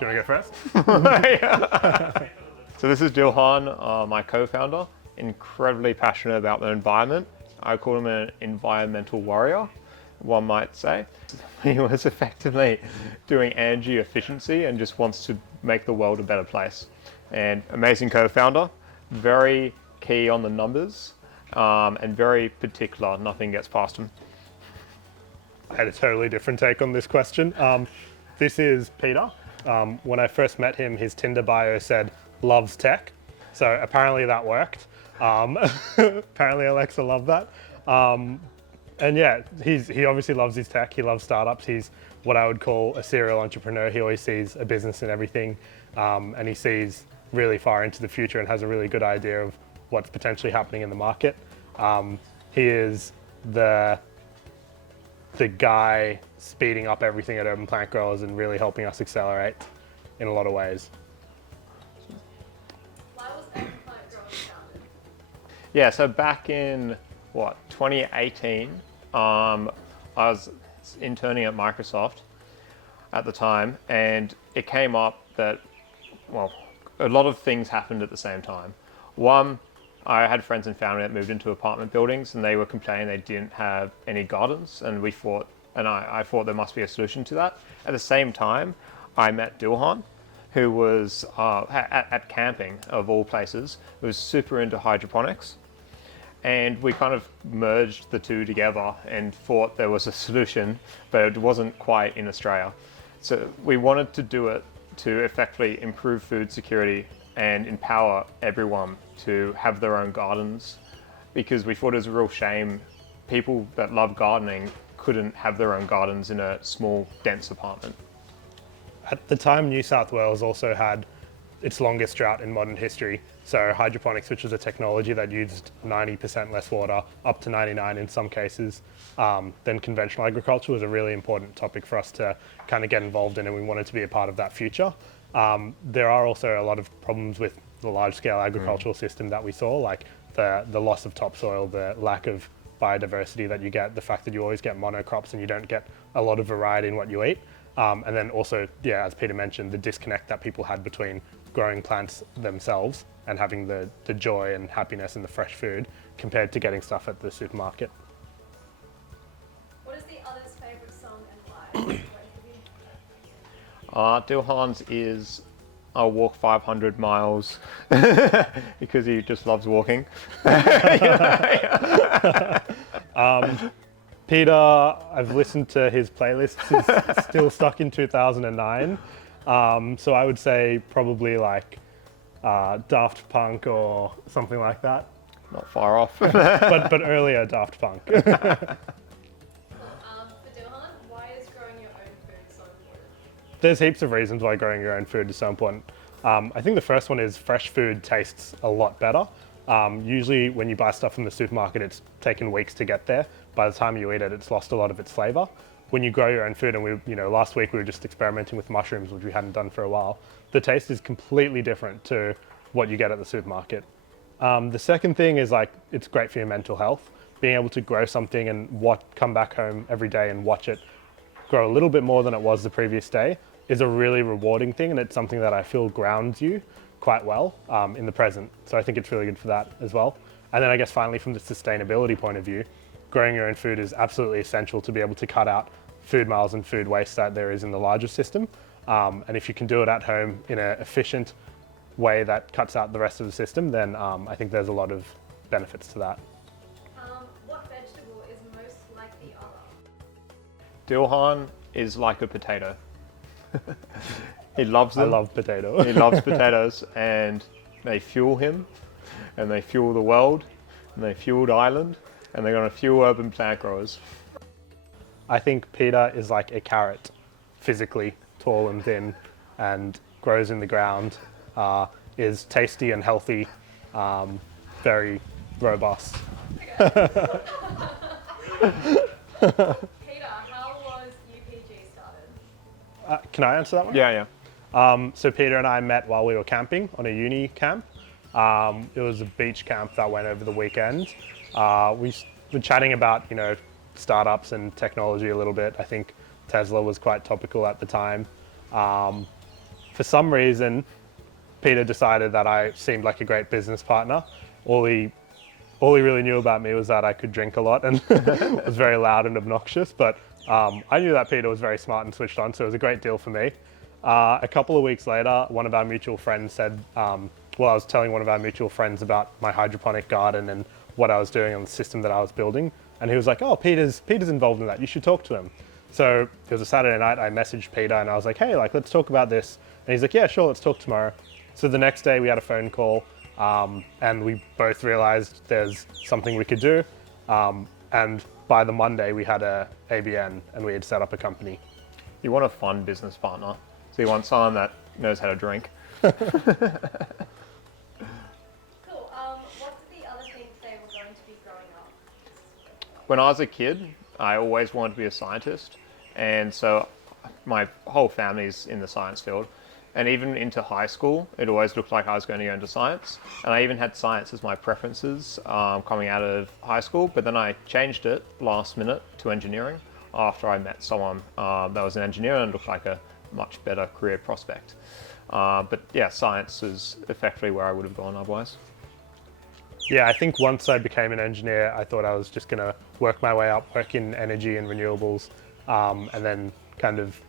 Do you want to go first? So this is Dilhan, my co-founder, incredibly passionate about the environment. I call him an environmental warrior, one might say. He was effectively doing energy efficiency and just wants to make the world a better place. And amazing co-founder, very key on the numbers, and very particular, nothing gets past him. I had a totally different take on this question. This is Peter. When I first met him, his Tinder bio said, loves tech. So apparently that worked. Apparently Alexa loved that. And yeah, he obviously loves his tech. He loves startups. He's what I would call a serial entrepreneur. He always sees a business in everything. And he sees really far into the future and has a really good idea of what's potentially happening in the market. He is the guy speeding up everything at Urban Plant Growers and really helping us accelerate in a lot of ways. Why was Urban Plant Growers founded? Yeah, so back in, 2018, I was interning at Microsoft at the time, and it came up that, a lot of things happened at the same time. One, I had friends and family that moved into apartment buildings, and they were complaining they didn't have any gardens, and I thought there must be a solution to that. At the same time, I met Dilhan, who was at camping, of all places, who was super into hydroponics. And we kind of merged the two together and thought there was a solution, but it wasn't quite in Australia. So we wanted to do it to effectively improve food security and empower everyone to have their own gardens, because we thought it was a real shame people that love gardening couldn't have their own gardens in a small, dense apartment. At the time, New South Wales also had its longest drought in modern history. So hydroponics, which was a technology that used 90% less water, up to 99 in some cases, than conventional agriculture, was a really important topic for us to kind of get involved in, and we wanted to be a part of that future. There are also a lot of problems with the large-scale agricultural system that we saw, like the loss of topsoil, the lack of biodiversity that you get, the fact that you always get monocrops and you don't get a lot of variety in what you eat. And then also, yeah, as Peter mentioned, the disconnect that people had between growing plants themselves and having the joy and happiness in the fresh food compared to getting stuff at the supermarket. What is the other's favourite song and why? Both of you. Dilhan's is I'll walk 500 miles because he just loves walking. Peter, I've listened to his playlists, he's still stuck in 2009. So I would say probably like Daft Punk or something like that. Not far off. but earlier Daft Punk. For Dilhan, why is growing your own food so important? There's heaps of reasons why growing your own food is so important. I think the first one is fresh food tastes a lot better. Usually when you buy stuff from the supermarket, it's taken weeks to get there. By the time you eat it, it's lost a lot of its flavor. When you grow your own food, and last week we were just experimenting with mushrooms, which we hadn't done for a while, the taste is completely different to what you get at the supermarket. The second thing is it's great for your mental health. Being able to grow something and come back home every day and watch it grow a little bit more than it was the previous day is a really rewarding thing, and it's something that I feel grounds you quite well in the present. So I think it's really good for that as well. And then I guess finally, from the sustainability point of view, growing your own food is absolutely essential to be able to cut out food miles and food waste that there is in the larger system. And if you can do it at home in an efficient way that cuts out the rest of the system, then I think there's a lot of benefits to that. What vegetable is most like the other? Dilhan is like a potato. He loves them. I love potato. He loves potatoes, and they fuel him, and they fuel the world, and they fueled Ireland, and they're going to fuel Urban Plant Growers. I think Peter is like a carrot, physically tall and thin, and grows in the ground, is tasty and healthy, very robust. Peter, how was UPG started? Can I answer that one? Yeah. So Peter and I met while we were camping on a uni camp. It was a beach camp that went over the weekend. We were chatting about, startups and technology a little bit. I think Tesla was quite topical at the time. For for some reason, Peter decided that I seemed like a great business partner. All he really knew about me was that I could drink a lot and was very loud and obnoxious. But I knew that Peter was very smart and switched on, so it was a great deal for me. A couple of weeks later, one of our mutual friends said, I was telling one of our mutual friends about my hydroponic garden and what I was doing on the system that I was building. And he was like, oh, Peter's involved in that. You should talk to him. So it was a Saturday night. I messaged Peter and I was like, hey, like, let's talk about this. And he's like, yeah, sure, let's talk tomorrow. So the next day we had a phone call. And we both realized there's something we could do. And by the Monday, we had a ABN and we had set up a company. You want a fun business partner. So you want someone that knows how to drink. Cool. What did the other think they were going to be growing up? When I was a kid, I always wanted to be a scientist. And so my whole family's in the science field. And even into high school, it always looked like I was going to go into science. And I even had science as my preferences coming out of high school. But then I changed it last minute to engineering after I met someone that was an engineer and looked like a much better career prospect. But yeah, science is effectively where I would have gone otherwise. Yeah, I think once I became an engineer, I thought I was just going to work my way up, work in energy and renewables, and then kind of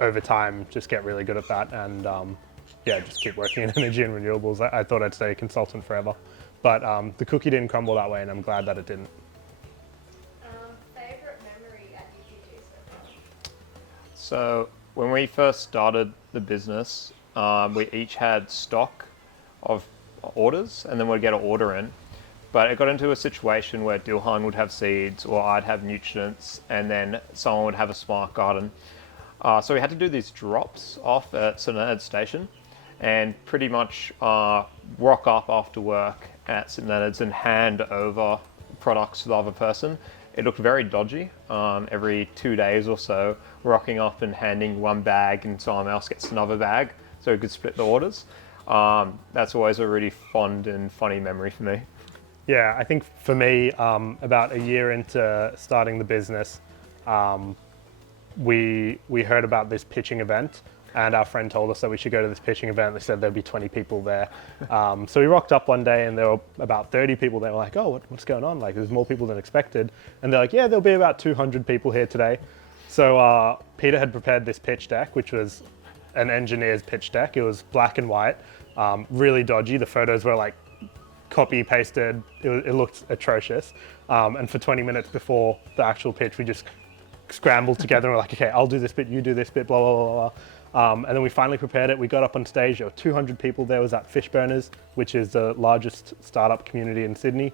over time just get really good at that and just keep working in energy and renewables. I thought I'd stay a consultant forever, but the cookie didn't crumble that way and I'm glad that it didn't. Favorite memory at UPG so far? So when we first started the business, we each had stock of orders and then we'd get an order in. But it got into a situation where Dilhan would have seeds or I'd have nutrients and then someone would have a smart garden. So we had to do these drops off at St Leonard's Station and pretty much rock up after work at St Leonard's and hand over products to the other person. It looked very dodgy. Every 2 days or so, rocking up and handing one bag and someone else gets another bag so we could split the orders. That's always a really fond and funny memory for me. Yeah, I think for me, about a year into starting the business, we heard about this pitching event and our friend told us that we should go to this pitching event. They said there'd be 20 people there. So we rocked up one day and there were about 30 people. They were like, oh, what's going on? Like, there's more people than expected. And they're like, yeah, there'll be about 200 people here today. So Peter had prepared this pitch deck, which was an engineer's pitch deck. It was black and white, really dodgy. The photos were like copy pasted. It looked atrocious. And for 20 minutes before the actual pitch, we just scrambled together and we're like, okay, I'll do this bit, you do this bit, blah, blah, blah, blah. And then we finally prepared it. We got up on stage. There were 200 people there. It was at Fishburners, which is the largest startup community in Sydney.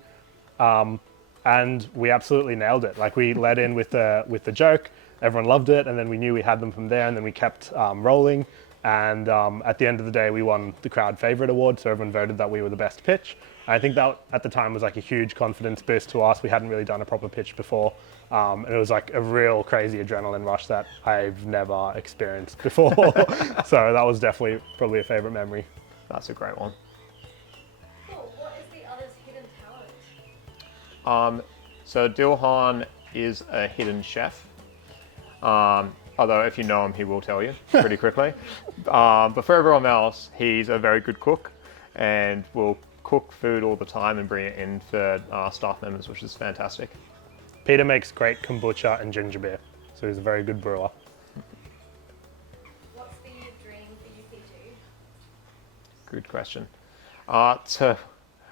And we absolutely nailed it. Like, we led in with the joke. Everyone loved it. And then we knew we had them from there. And then we kept rolling. And at the end of the day, we won the crowd favorite award. So everyone voted that we were the best pitch. I think that at the time was like a huge confidence boost to us. We hadn't really done a proper pitch before. And it was like a real crazy adrenaline rush that I've never experienced before. So that was definitely probably a favorite memory. That's a great one. Cool. What is the other's hidden talent? So Dilhan is a hidden chef. Although if you know him, he will tell you pretty quickly. But for everyone else, he's a very good cook and will cook food all the time and bring it in for staff members, which is fantastic. Peter makes great kombucha and ginger beer, so he's a very good brewer. What's the dream for UPG? Good question. So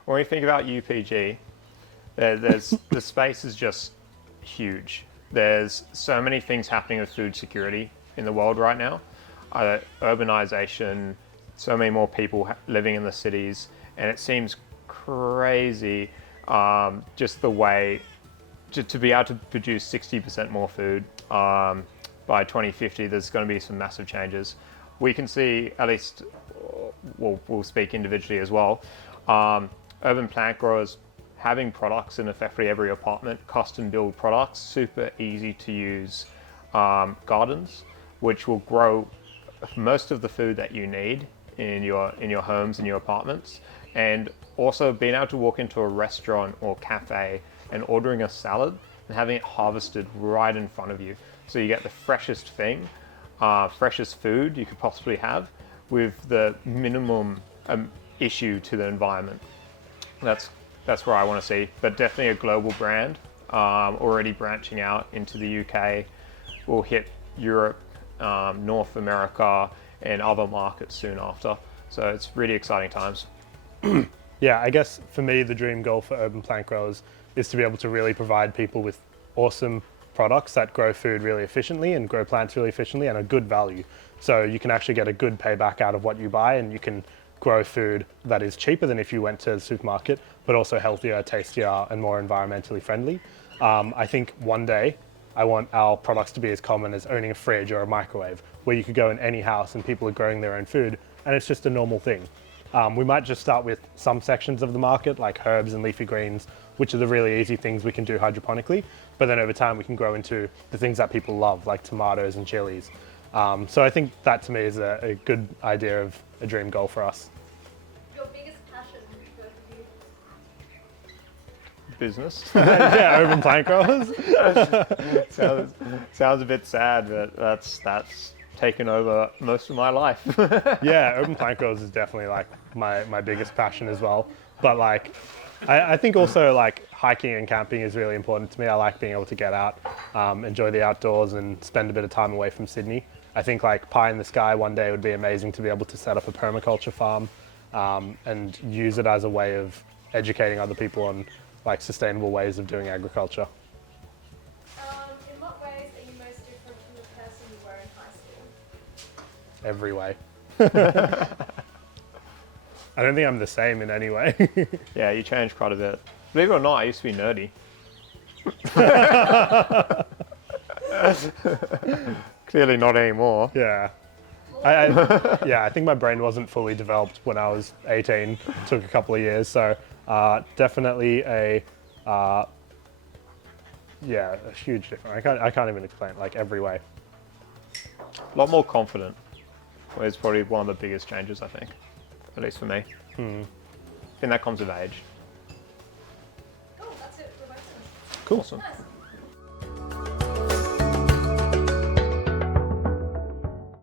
when we think about UPG, there's the space is just huge. There's so many things happening with food security in the world right now. Urbanization, so many more people living in the cities, and it seems crazy just the way to be able to produce 60% more food by 2050. There's going to be some massive changes. We can see, at least, we'll speak individually as well, urban plant growers having products in effectively every apartment, custom build products, super easy to use gardens, which will grow most of the food that you need in your homes, in your apartments. And also being able to walk into a restaurant or cafe and ordering a salad and having it harvested right in front of you. So you get the freshest thing, freshest food you could possibly have with the minimum issue to the environment. That's where I want to see, but definitely a global brand, already branching out into the UK. We'll hit Europe, North America, and other markets soon after. So it's really exciting times. Yeah, I guess for me, the dream goal for urban plant growers is to be able to really provide people with awesome products that grow food really efficiently and grow plants really efficiently and a good value. So you can actually get a good payback out of what you buy, and you can grow food that is cheaper than if you went to the supermarket, but also healthier, tastier, and more environmentally friendly. I think one day I want our products to be as common as owning a fridge or a microwave, where you could go in any house and people are growing their own food, and it's just a normal thing. We might just start with some sections of the market, like herbs and leafy greens, which are the really easy things we can do hydroponically. But then over time, we can grow into the things that people love, like tomatoes and chilies. So I think that to me is a good idea of a dream goal for us. Your biggest passion, both of you? Business. Yeah, urban plant growers. sounds a bit sad, but that's taken over most of my life. Yeah, urban plant growers is definitely like my biggest passion as well. But like, I think also like hiking and camping is really important to me. I like being able to get out, enjoy the outdoors, and spend a bit of time away from Sydney. I think like pie in the sky one day would be amazing to be able to set up a permaculture farm and use it as a way of educating other people on like sustainable ways of doing agriculture. In what ways are you most different from the person you were in high school? Every way. I don't think I'm the same in any way. Yeah, you changed quite a bit. Believe it or not, I used to be nerdy. Clearly not anymore. Yeah. I think my brain wasn't fully developed when I was 18. It took a couple of years. So definitely a huge difference. I can't even explain, like every way. A lot more confident. Is probably one of the biggest changes, I think. At least for me. I think that comes with age. Cool, that's it for both of us. Cool. Awesome. Nice.